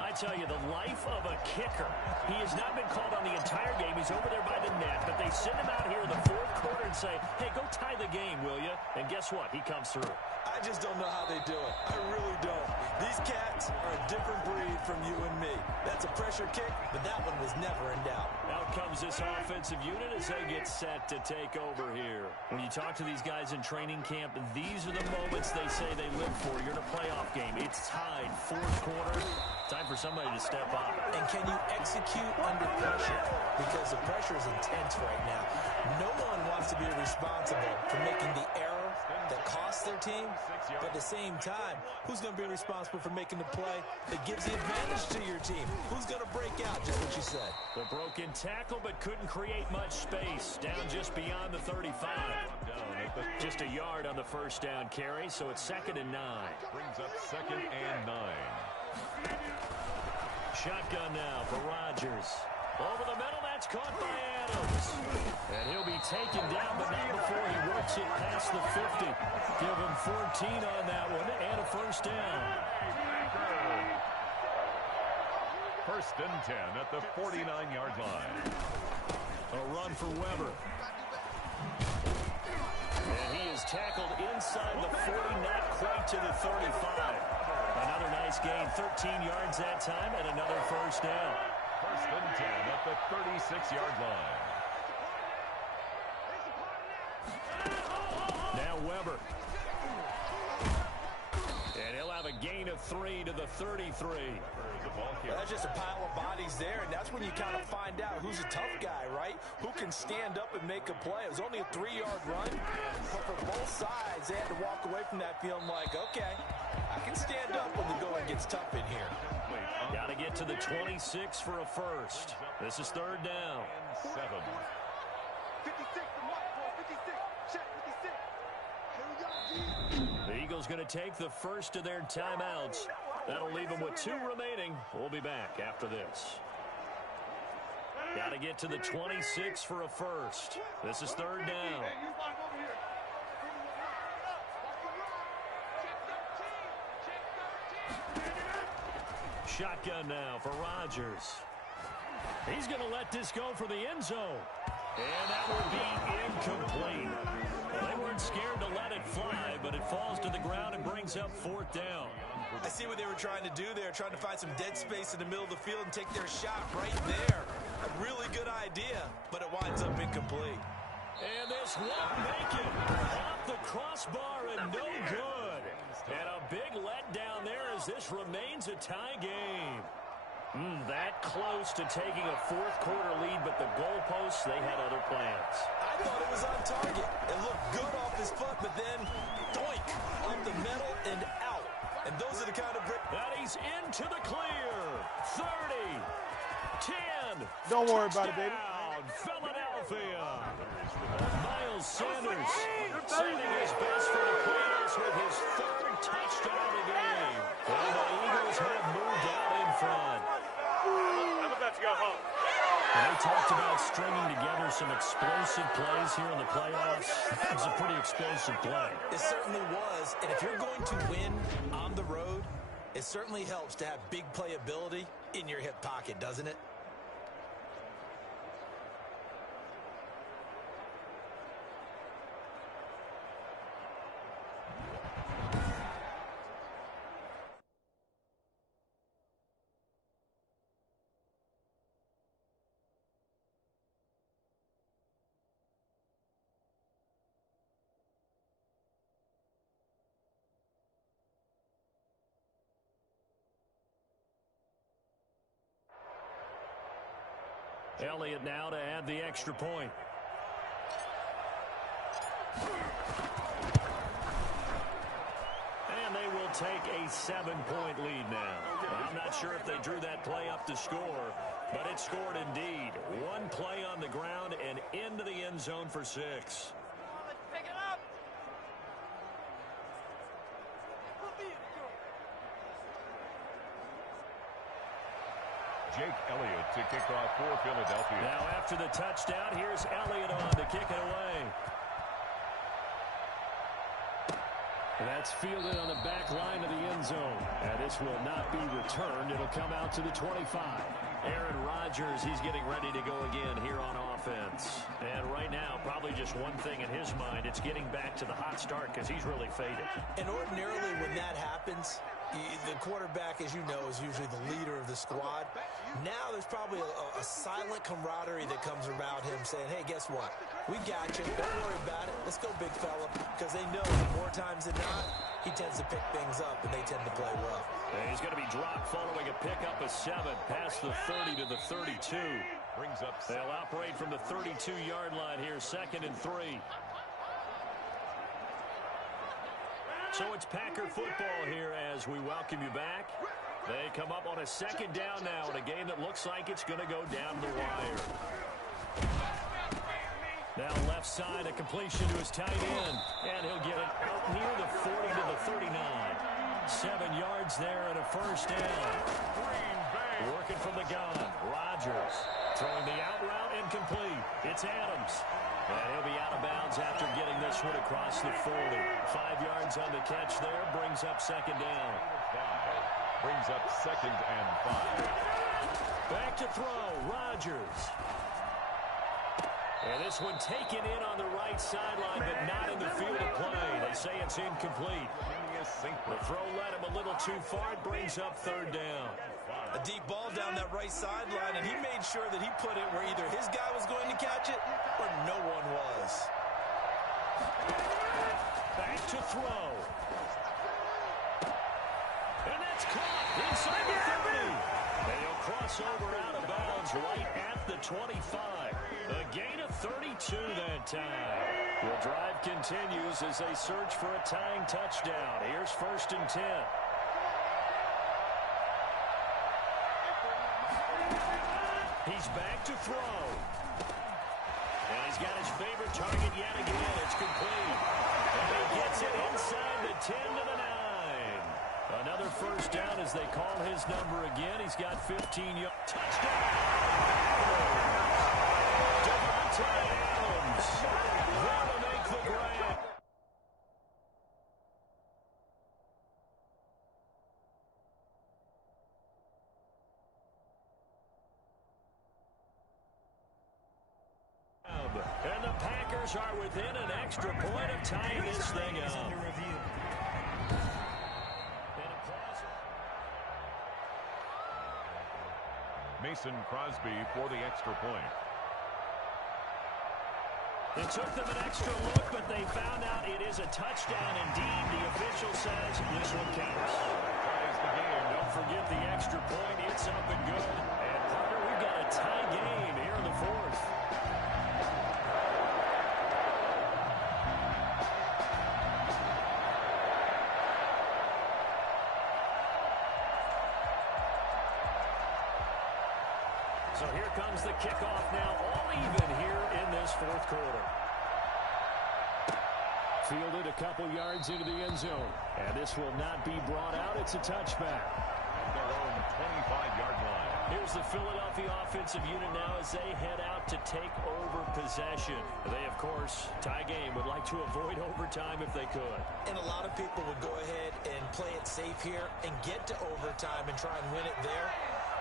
I tell you, the life of a kicker. He has not been called on the entire game. He's over there by the net. But they send him out here in the 4th quarter and say, hey, go tie the game, will you? And guess what? He comes through. I just don't know how they do it. I really don't. These cats are a different breed from you and me. That's a pressure kick, but that one was never in doubt. Out comes this offensive unit as they get set to take over here. When you talk to these guys in training camp, these are the moments they say they live for. You're in a playoff game. It's tied, fourth quarter. Time for somebody to step up. And can you execute under pressure? Because the pressure is intense right now. No one wants to be responsible for making the error that costs their team, but at the same time, who's going to be responsible for making the play that gives the advantage to your team? Who's going to break out, just what you said? The broken tackle, but couldn't create much space. Down just beyond the 35. Just a yard on the first down carry, so it's 2nd and 9. Brings up 2nd and 9. Shotgun now for Rodgers. Over the middle, that's caught by Adams. And he'll be taken down, but not before he works it past the 50. Give him 14 on that one and a first down. 1st and 10 at the 49-yard line. A run for Weber. And he is tackled inside the 40, not quite to the 35. Another nice gain, 13 yards that time, and another first down. 1st and 10 at the 36-yard line. Now Weber. And he'll have a gain of 3 to the 33. Well, that's just a pile of bodies there, and that's when you kind of find out who's a tough guy, right? Who can stand up and make a play. It was only a 3-yard run, but for both sides, they had to walk away from that feeling like, okay, I can stand up when the going gets tough in here. Got to get to the 26 for a first. This is 3rd down. 7. 56 from White, 56. Check 56. The Eagles going to take the first of their timeouts. That'll leave them with 2 remaining. We'll be back after this. Got to get to the 26 for a first. This is 3rd down. Shotgun now for Rodgers. He's going to let this go for the end zone. And that will be incomplete. Well, they weren't scared to let it fly, but it falls to the ground and brings up 4th down. I see what they were trying to do there, trying to find some dead space in the middle of the field and take their shot right there. A really good idea, but it winds up incomplete. And this won't make it. Off the crossbar and no good. And a big letdown there as this remains a tie game. That close to taking a fourth quarter lead, but the goalposts, they had other plans. I thought it was on target. It looked good off his foot, but then doink, up the middle and out. And those are the kind of break. And he's into the clear. 30, 10. Don't worry about it, baby. Philadelphia. Miles Sanders sending his best for the playoffs with his 3rd touchdown of the game. And the Eagles have moved out in front. I'm about to go home. And they talked about stringing together some explosive plays here in the playoffs. It was a pretty explosive play. It certainly was. And if you're going to win on the road, it certainly helps to have big playability in your hip pocket, doesn't it? Elliott now to add the extra point. And they will take a 7-point lead now. I'm not sure if they drew that play up to score, but it scored indeed. One play on the ground and into the end zone for 6. Pick it up. Jake Elliott to kick off for Philadelphia. Now after the touchdown, here's Elliott on to kick it away. That's fielded on the back line of the end zone. And this will not be returned. It'll come out to the 25. Aaron Rodgers, he's getting ready to go again here on offense. And right now, probably just one thing in his mind. It's getting back to the hot start because he's really faded. And ordinarily when that happens, the quarterback, as you know, is usually the leader of the squad. Now there's probably a silent camaraderie that comes around him saying, hey, guess what? We got you. Don't worry about it. Let's go, big fella. Because they know that more times than not, he tends to pick things up, and they tend to play well. And he's going to be dropped following a pickup of 7 past the 30 to the 32. Brings up. They'll operate from the 32-yard line here, 2nd and 3. So it's Packer football here as we welcome you back. They come up on a 2nd down now in a game that looks like it's going to go down the wire. Now left side, a completion to his tight end. And he'll get it out near the 40 to the 39. 7 yards there and a first down. Working from the gun. Rodgers throwing the out route incomplete. It's Adams. And he'll be out of bounds after getting this one across the 40. 5 yards on the catch there. Brings up 2nd down. Brings up 2nd and 5. Back to throw. Rodgers. And this one taken in on the right sideline, but not in the field of play. They say it's incomplete. The throw led him a little too far. It brings up 3rd down. A deep ball down that right sideline, and he made sure that he put it where either his guy was going to catch it or no one was. Back to throw. And that's caught inside the 30. And he'll cross over out of bounds right at the 25. A gain of 32 that time. The drive continues as they search for a tying touchdown. Here's 1st and 10. He's back to throw. And he's got his favorite target yet again. It's complete. And he gets it inside the 10 to the 9. Another first down as they call his number again. He's got 15 yards. Touchdown! Devontae Adams. There to make the grab. And the Packers are within an extra point of tying this thing up. Under review. Mason Crosby for the extra point. It took them an extra look, but they found out it is a touchdown indeed. The official says this one counts. Ties the game. Don't forget the extra point. It's up and good. And Parker, we've got a tie game here in the 4th. So here comes the kickoff now, all even here in this 4th quarter. Fielded a couple yards into the end zone. And this will not be brought out. It's a touchback. Their own 25-yard line. Here's the Philadelphia offensive unit now as they head out to take over possession. They, of course, tie game, would like to avoid overtime if they could. And a lot of people would go ahead and play it safe here and get to overtime and try and win it there.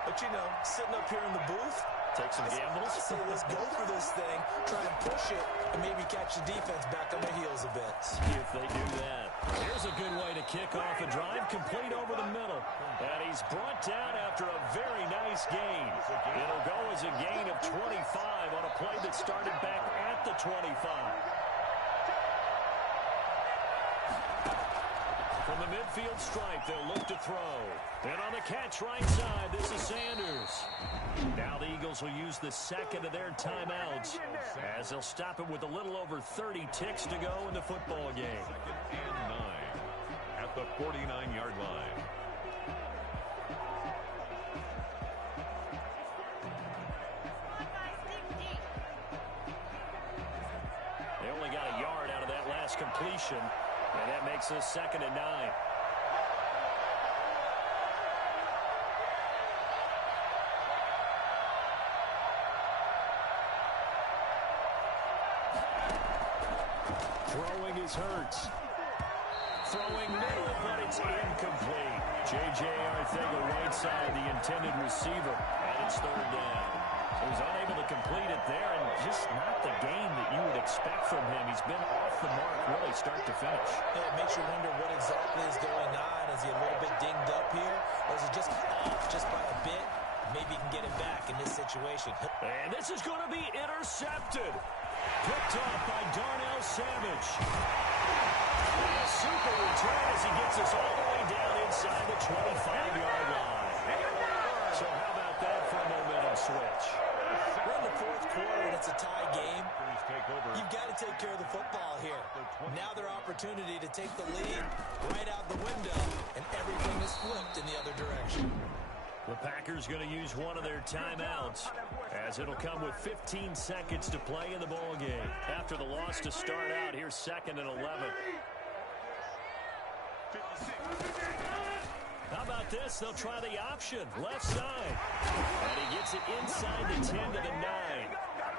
But, you know, sitting up here in the booth, take some gambles. I say let's go for this thing, try and push it, and maybe catch the defense back on their heels a bit. See if they do that. Here's a good way to kick off a drive, complete over the middle. And he's brought down after a very nice gain. It'll go as a gain of 25 on a play that started back at the 25. From the midfield stripe, they'll look to throw. And on the catch right side, this is Sanders. Now the Eagles will use the 2nd of their timeouts as they'll stop it with a little over 30 ticks to go in the football game. 2nd and 9 at the 49-yard line. They only got a yard out of that last completion, and that makes this 2nd and 9. Throwing is Hurts. Throwing middle, but it's incomplete. J.J. Arthega right side, the intended receiver, and it's 3rd down. He was unable to complete it there, and just not the game that you would expect from him. He's been off the mark really start to finish. Yeah, it makes you wonder what exactly is going on. Is he a little bit dinged up here, or is he just off just by a bit? maybe he can get it back in this situation. And this is going to be intercepted. Picked off by Darnell Savage. And a super return as he gets us all the way down inside the 25-yard line. So how about that for a momentum switch? We're in the fourth quarter and it's a tie game. You've got to take care of the football here. Now their opportunity to take the lead right out the window, and everything is flipped in the other direction. The Packers going to use one of their timeouts, as it'll come with 15 seconds to play in the ball game. After the loss to start out, here's 2nd and 11. How about this? They'll try the option, left side. And he gets it inside the 10 to the 9.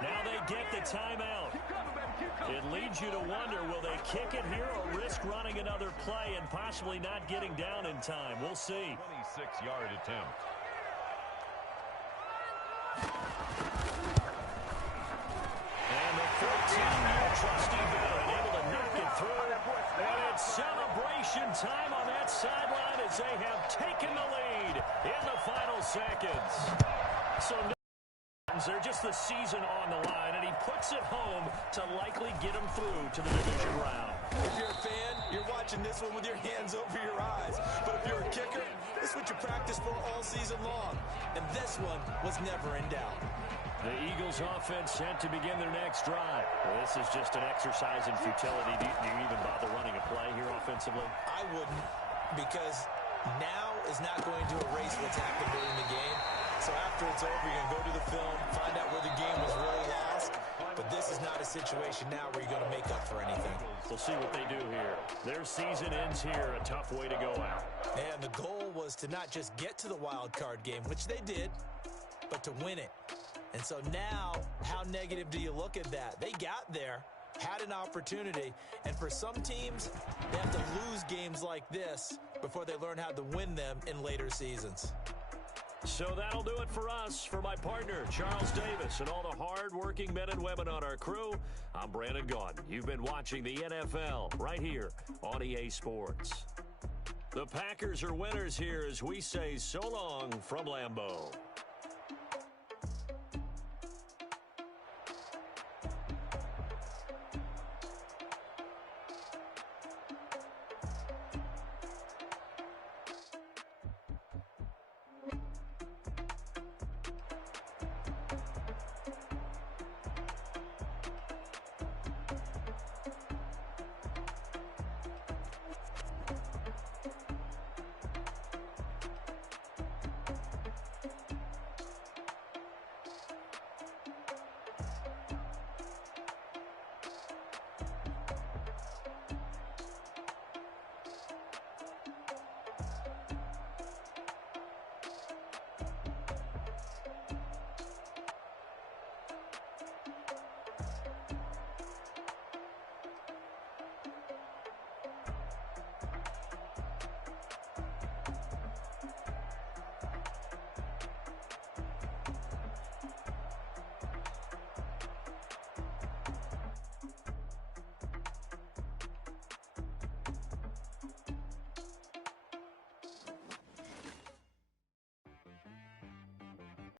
Now they get the timeout. It leads you to wonder, will they kick it here or risk running another play and possibly not getting down in time? We'll see. 26-yard attempt. And the 14-year trusty veteran able to knock it through. And it's celebration time on that sideline as they have taken the lead in the final seconds. So they're just the season on the line, and he puts it home to likely get them through to the division round. If you're a fan, you're watching this one with your hands over your eyes. But if you're a kicker, this is what you practice for all season long. And this one was never in doubt. The Eagles offense set to begin their next drive. This is just an exercise in futility. Do you even bother running a play here offensively? I wouldn't, because now is not going to erase what's happened during the game. So after it's over, you're going to go to the film, find out where the game was really lost. But this is not a situation now where you're going to make up for anything. We'll see what they do here. Their season ends here, a tough way to go out. And the goal was to not just get to the wild card game, which they did, but to win it. And so now, how negative do you look at that? They got there, had an opportunity, and for some teams, they have to lose games like this before they learn how to win them in later seasons. So that'll do it for us. For my partner, Charles Davis, and all the hard-working men and women on our crew, I'm Brandon Gaudin. You've been watching the NFL right here on EA Sports. The Packers are winners here as we say so long from Lambeau.